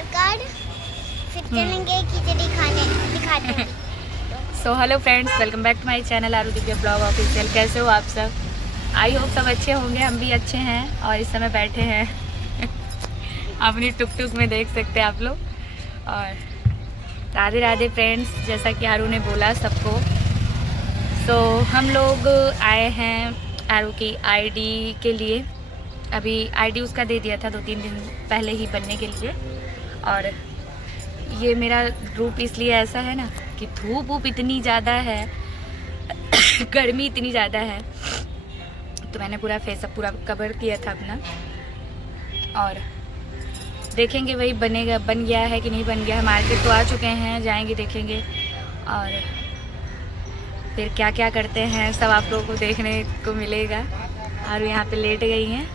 आधार card, फिर चलेंगे खिचड़ी खाने दिखाते। So hello friends, welcome back to my channel Aru Divya blog official. कैसे हो आप सब? आई होप सब अच्छे होंगे। हम भी अच्छे हैं और इस समय बैठे हैं अपनी टुक टुक में, देख सकते हैं आप लोग। और राधे राधे फ्रेंड्स, जैसा कि आरू ने बोला सबको। सो हम लोग आए हैं आरू की आईडी के लिए। अभी आईडी उसका दे दिया था 2-3 दिन पहले ही बनने के लिए। और ये मेरा रूप इसलिए ऐसा है ना कि धूप वूप इतनी ज़्यादा है गर्मी इतनी ज़्यादा है, तो मैंने पूरा फेसअप पूरा कवर किया था अपना। और देखेंगे वही बनेगा, बन गया है कि नहीं बन गया है। मार्केट तो आ चुके हैं, जाएंगे देखेंगे और फिर क्या क्या करते हैं सब आप लोगों को देखने को मिलेगा। और यहाँ पे लेट गई हैं।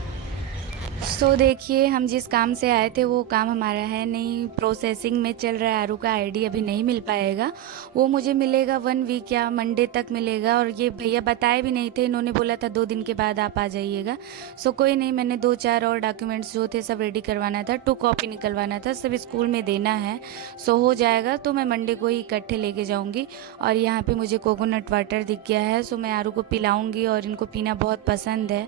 सो देखिए, हम जिस काम से आए थे वो काम हमारा है नहीं, प्रोसेसिंग में चल रहा है। आरू का आईडी अभी नहीं मिल पाएगा, वो मुझे मिलेगा 1 वीक या मंडे तक मिलेगा। और ये भैया बताए भी नहीं थे, इन्होंने बोला था 2 दिन के बाद आप आ जाइएगा। सो कोई नहीं, मैंने 2-4 और डॉक्यूमेंट्स जो थे सब रेडी करवाना था, 2 कॉपी निकलवाना था, सब स्कूल में देना है। सो हो जाएगा तो मैं मंडे को ही इकट्ठे लेके जाऊँगी। और यहाँ पर मुझे कोकोनट वाटर दिख गया है, सो मैं आरू को पिलाऊँगी और इनको पीना बहुत पसंद है,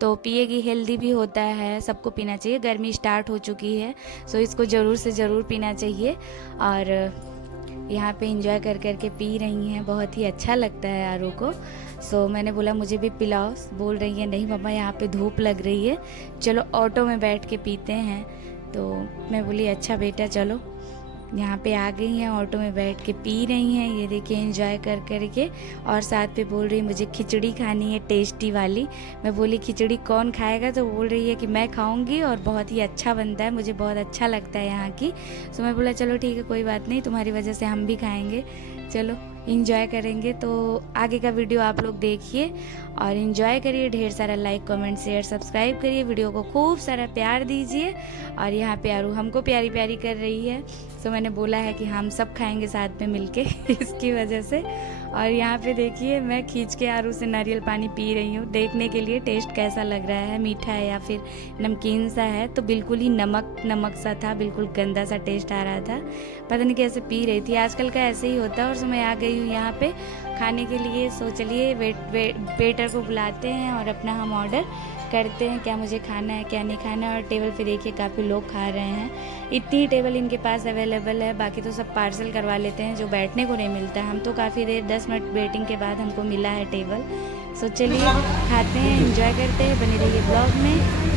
तो पिएगी। हेल्दी भी होता है, सबको पीना चाहिए। गर्मी स्टार्ट हो चुकी है, सो इसको ज़रूर से ज़रूर पीना चाहिए। और यहाँ पे इंजॉय कर कर के पी रही हैं, बहुत ही अच्छा लगता है आरू को। सो मैंने बोला मुझे भी पिलाओ, बोल रही है नहीं मम्मा यहाँ पे धूप लग रही है, चलो ऑटो में बैठ के पीते हैं। तो मैं बोली अच्छा बेटा चलो। यहाँ पे आ गई हैं, ऑटो में बैठ के पी रही हैं, ये देखिए एंजॉय कर कर के। और साथ पे बोल रही है मुझे खिचड़ी खानी है टेस्टी वाली। मैं बोली खिचड़ी कौन खाएगा, तो बोल रही है कि मैं खाऊंगी और बहुत ही अच्छा बनता है, मुझे बहुत अच्छा लगता है यहाँ की। सो मैं बोला चलो ठीक है कोई बात नहीं, तुम्हारी वजह से हम भी खाएंगे, चलो इंजॉय करेंगे। तो आगे का वीडियो आप लोग देखिए और इन्जॉय करिए। ढेर सारा लाइक कमेंट शेयर सब्सक्राइब करिए, वीडियो को खूब सारा प्यार दीजिए। और यहाँ पे आरू हमको प्यारी प्यारी कर रही है, तो मैंने बोला है कि हम सब खाएंगे साथ में मिलके इसकी वजह से। और यहाँ पे देखिए मैं खींच के आरू से नारियल पानी पी रही हूँ, देखने के लिए टेस्ट कैसा लग रहा है, मीठा है या फिर नमकीन सा है। तो बिल्कुल ही नमक नमक सा था, बिल्कुल गंदा सा टेस्ट आ रहा था, पता नहीं कैसे पी रही थी। आजकल का ऐसे ही होता है। और सो मैं आ गई हूँ यहाँ पे खाने के लिए। सो चलिए वेटर को बुलाते हैं और अपना हम ऑर्डर करते हैं, क्या मुझे खाना है क्या नहीं खाना है। और टेबल पे देखिए काफ़ी लोग खा रहे हैं, इतनी टेबल इनके पास अवेलेबल है, बाकी तो सब पार्सल करवा लेते हैं, जो बैठने को नहीं मिलता। हम तो काफ़ी देर 10 मिनट वेटिंग के बाद हमको मिला है टेबल। सो चलिए खाते हैं, एंजॉय करते हैं, बने रहिए ब्लॉग में।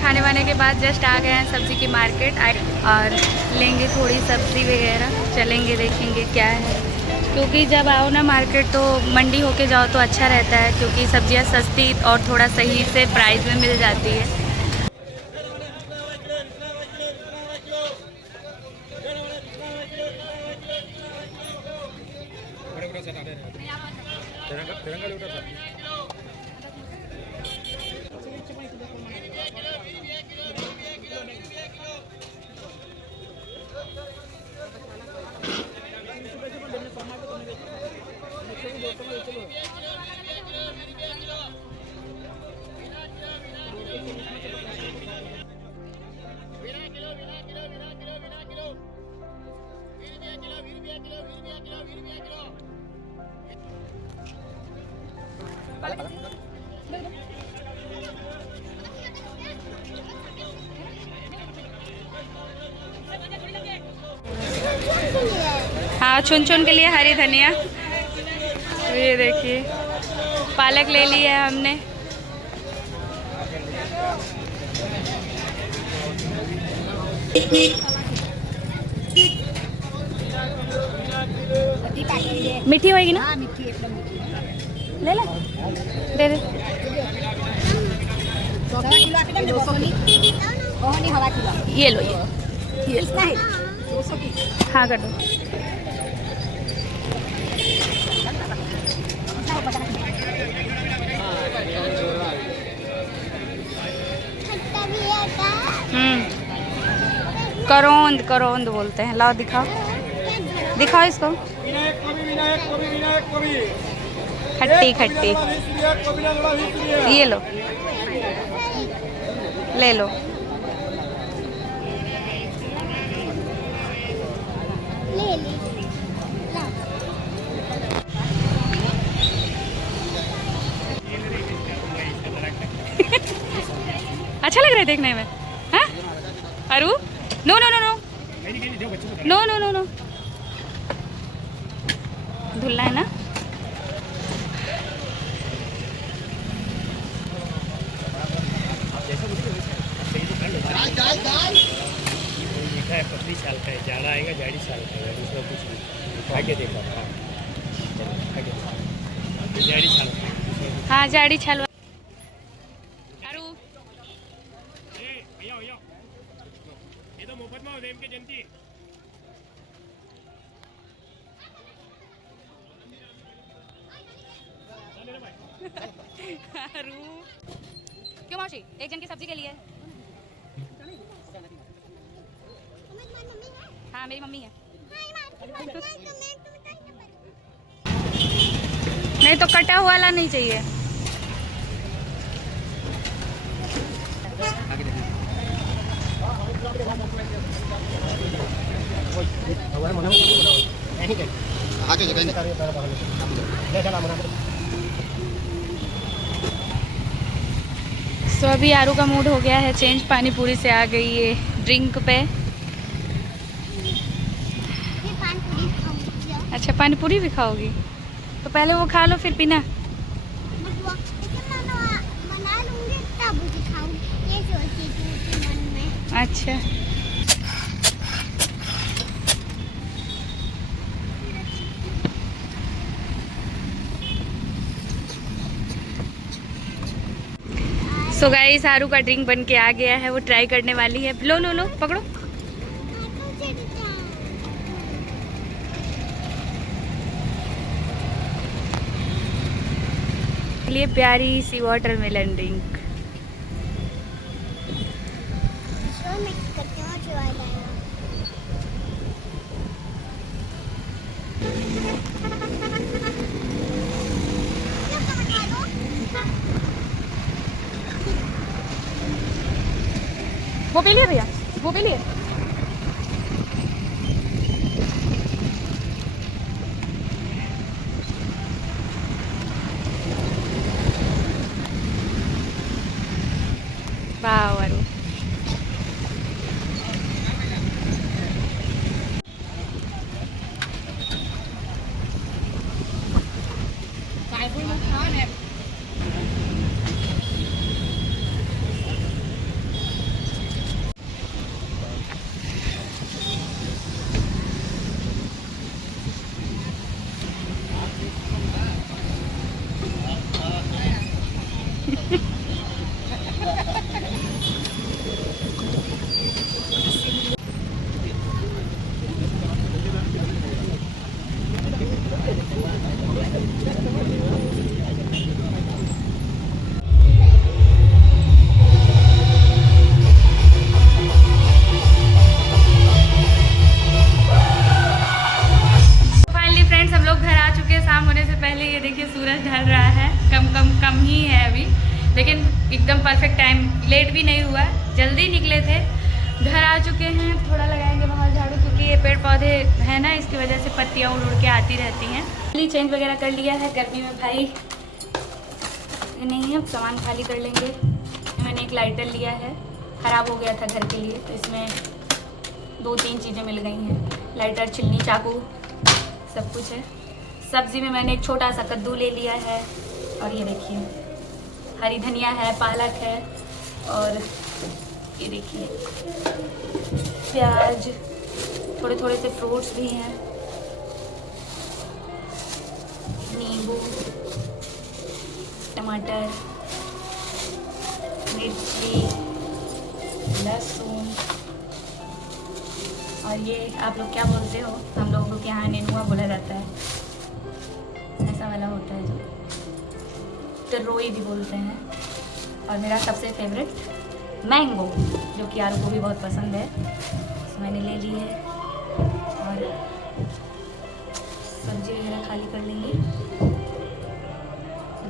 खाने वाने के बाद जस्ट आ गए हैं सब्ज़ी की मार्केट और लेंगे थोड़ी सब्ज़ी वगैरह, चलेंगे देखेंगे क्या है। क्योंकि जब आओ ना मार्केट तो मंडी होके जाओ तो अच्छा रहता है, क्योंकि सब्जियां सस्ती और थोड़ा सही से प्राइस में मिल जाती है। हाँ, चुन चुन के लिए हरी धनिया। तो ये देखिए पालक ले ली है हमने। मीठी होगी ना? ले ले, दे दे। ये लो, ये हाँ कर दो। करौंद, करौंद बोलते हैं। लाओ दिखाओ, दिखाओ इसको। खट्टी खट्टी, ये लो, ले लो। अच्छा लग रहा है देखने में, हाँ? Aru, no no no no no no no no, धुलना है ना? पतली साल का है, जाड़ा आएगा जाड़ी साल का है, दूसरा कुछ नहीं। आगे देखो, जाड़ी साल का। हाँ, जाड़ी छाल। अरु, ये तो मुफ्त में देम के जनती। अरु, क्यों मौसी? एक जन की सब्जी के लिए। हाँ, मेरी मम्मी है। नहीं तो कटा हुआ वाला नहीं चाहिए। तो अभी आरू का मूड हो गया है चेंज, पानी पूरी से आ गई है ड्रिंक पे। अच्छा, पानी पूरी भी खाओगी? तो पहले वो खा लो फिर पीना। अच्छा, सो गाइस आरू का ड्रिंक बन के आ गया है, वो ट्राई करने वाली है। लो लो लो, पकड़ो। लिए प्यारी सी वाटरमेलन ड्रिंक। वो पी लिए भैया, वो पी लिए। वाह अरु, कम ही है अभी, लेकिन एकदम परफेक्ट टाइम, लेट भी नहीं हुआ, जल्दी निकले थे। घर आ चुके हैं, थोड़ा लगाएंगे बाहर झाड़ू, क्योंकि ये पेड़ पौधे हैं ना, इसकी वजह से पत्तियाँ उड़ उड़ के आती रहती हैं। खाली चेंज वगैरह कर लिया है, गर्मी में भाई नहीं है, सामान खाली कर लेंगे। मैंने एक लाइटर लिया है, ख़राब हो गया था घर के लिए, तो इसमें 2-3 चीज़ें मिल गई हैं, लाइटर, छिलनी, चाकू, सब कुछ है। सब्जी में मैंने एक छोटा सा कद्दू ले लिया है, और ये देखिए हरी धनिया है, पालक है, और ये देखिए प्याज, थोड़े थोड़े से फ्रूट्स भी हैं, नींबू, टमाटर, मिर्ची, लहसुन, और ये आप लोग क्या बोलते हो? हम लोगों के यहाँ नेनुआ बोला जाता है, ऐसा वाला होता है जो तरोई भी बोलते हैं। और मेरा सबसे फेवरेट मैंगो, जो कि आलू को भी बहुत पसंद है, तो मैंने ले ली है। और सब्जी वगैरह खाली कर लेंगे,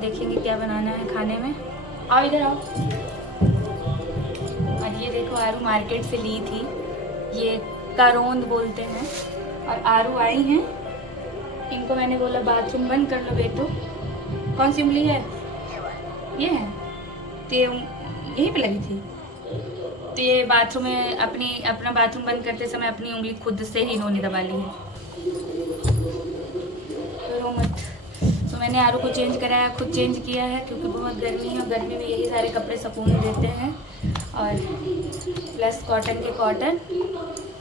देखेंगे क्या बनाना है खाने में। आओ इधर आओ। और ये देखो आरू मार्केट से ली थी, ये करोंद बोलते हैं। और आरू आई हैं, इनको मैंने बोला बाथरूम बंद कर लो बेटो। कौन सी उंगली है? ये है, तो ये यहीं पे लगी थी। तो ये बाथरूम में अपना बाथरूम बंद करते समय अपनी उंगली खुद से ही इन्होंने दबा ली है। रो मत। तो मैंने आरू को चेंज कराया, खुद चेंज किया है, क्योंकि बहुत गर्मी है, और गर्मी में यही सारे कपड़े सुकून देते हैं। और प्लस कॉटन के कॉटन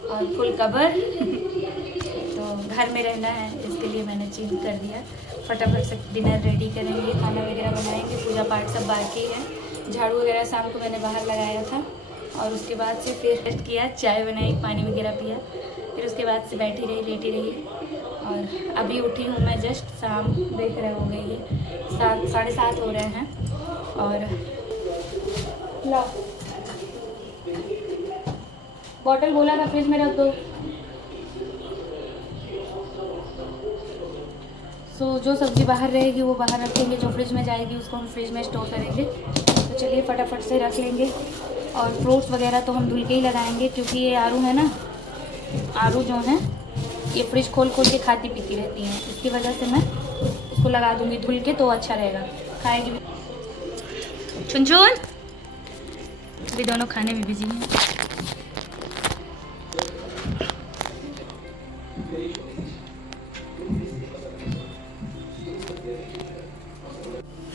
और फुल कवर तो घर में रहना है, इसके लिए मैंने चेंज कर दिया। फटाफट से डिनर रेडी करेंगे, खाना वगैरह बनाएंगे, पूजा पाठ सब बाकी है। झाड़ू वगैरह शाम को मैंने बाहर लगाया था, और उसके बाद से फिर रेस्ट किया, चाय बनाई, पानी वगैरह पिया, फिर उसके बाद से बैठी रही, लेटी रही। और अभी उठी हूँ मैं जस्ट, शाम देख रहे हो गई है, 7 साढ़े 7 हो रहे हैं। और लो बॉटल बोला था फ्रिज में रख दो। सो जो सब्ज़ी बाहर रहेगी वो बाहर रखेंगे, जो फ्रिज में जाएगी उसको हम फ्रिज में स्टोर करेंगे। तो चलिए फटाफट से रख लेंगे। और फ्रूट्स वगैरह तो हम धुल के ही लगाएंगे, क्योंकि ये आरू है ना, आरू जो है ये फ्रिज खोल खोल के खाती पीती रहती है, इसकी वजह से मैं इसको लगा दूँगी धुल के, तो अच्छा रहेगा, खाएगी भी। चुन चुन अभी दोनों खाने में बिजी हैं।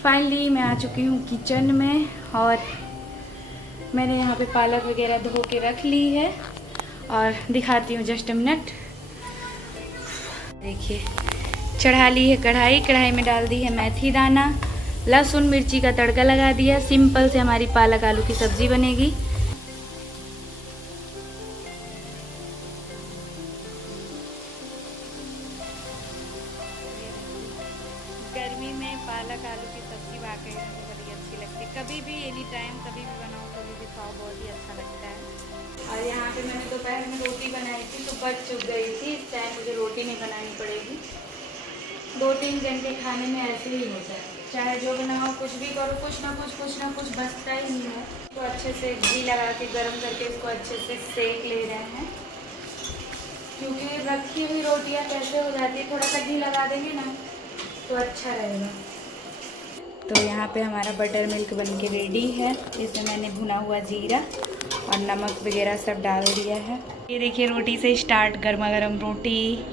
फाइनली मैं आ चुकी हूँ किचन में, और मैंने यहाँ पे पालक वगैरह धो के रख ली है, और दिखाती हूँ जस्ट मिनट। देखिए चढ़ा ली है कढ़ाई, कढ़ाई में डाल दी है मेथी दाना, लहसुन मिर्ची का तड़का लगा दिया। सिंपल से हमारी पालक आलू की सब्जी बनेगी। गर्मी में पालक आलू की सब्जी वाकई में बड़ी अच्छी लगती है। कभी भी एनी टाइम कभी भी बनाओ, कभी भी खाओ, बहुत ही अच्छा लगता है। और यहाँ पे मैंने दोपहर में रोटी बनाई थी, तो बच चुक गई थी, इस टाइम मुझे रोटी नहीं बनानी पड़ेगी। 2-3 दिन के खाने में ऐसे ही होता है, चाहे जो बनाओ, कुछ भी करो, कुछ ना कुछ बचता ही नहीं है। तो अच्छे से घी लगा के गर्म करके इसको अच्छे से सेक ले रहे हैं, क्योंकि रखी हुई रोटियाँ कैसे हो जाती है, थोड़ा सा घी लगा देंगे ना तो अच्छा रहेगा। तो यहाँ पे हमारा बटर मिल्क बनके रेडी है। इसमें मैंने भुना हुआ जीरा और नमक वगैरह सब डाल दिया है। ये देखिए रोटी से स्टार्ट, गर्मा गर्म रोटी।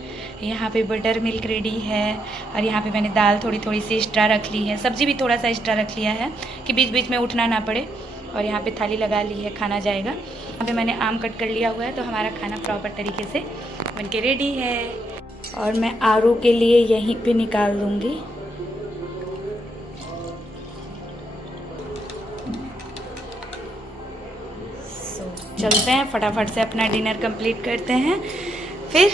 यहाँ पे बटर मिल्क रेडी है, और यहाँ पे मैंने दाल थोड़ी थोड़ी सी एक्स्ट्रा रख ली है, सब्जी भी थोड़ा सा एक्स्ट्रा रख लिया है कि बीच बीच में उठना ना पड़े। और यहाँ पे थाली लगा ली है, खाना जाएगा। यहाँ पे मैंने आम कट कर लिया हुआ है, तो हमारा खाना प्रॉपर तरीके से बनके रेडी है। और मैं आरू के लिए यहीं पे निकाल दूँगी। चलते हैं फटाफट से अपना डिनर कंप्लीट करते हैं, फिर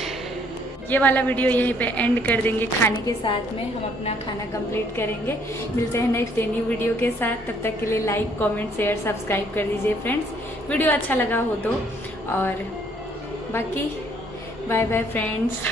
ये वाला वीडियो यहीं पे एंड कर देंगे। खाने के साथ में हम अपना खाना कंप्लीट करेंगे। मिलते हैं नेक्स्ट न्यू वीडियो के साथ, तब तक के लिए लाइक कमेंट शेयर सब्सक्राइब कर दीजिए फ्रेंड्स, वीडियो अच्छा लगा हो तो। और बाकी बाय बाय फ्रेंड्स।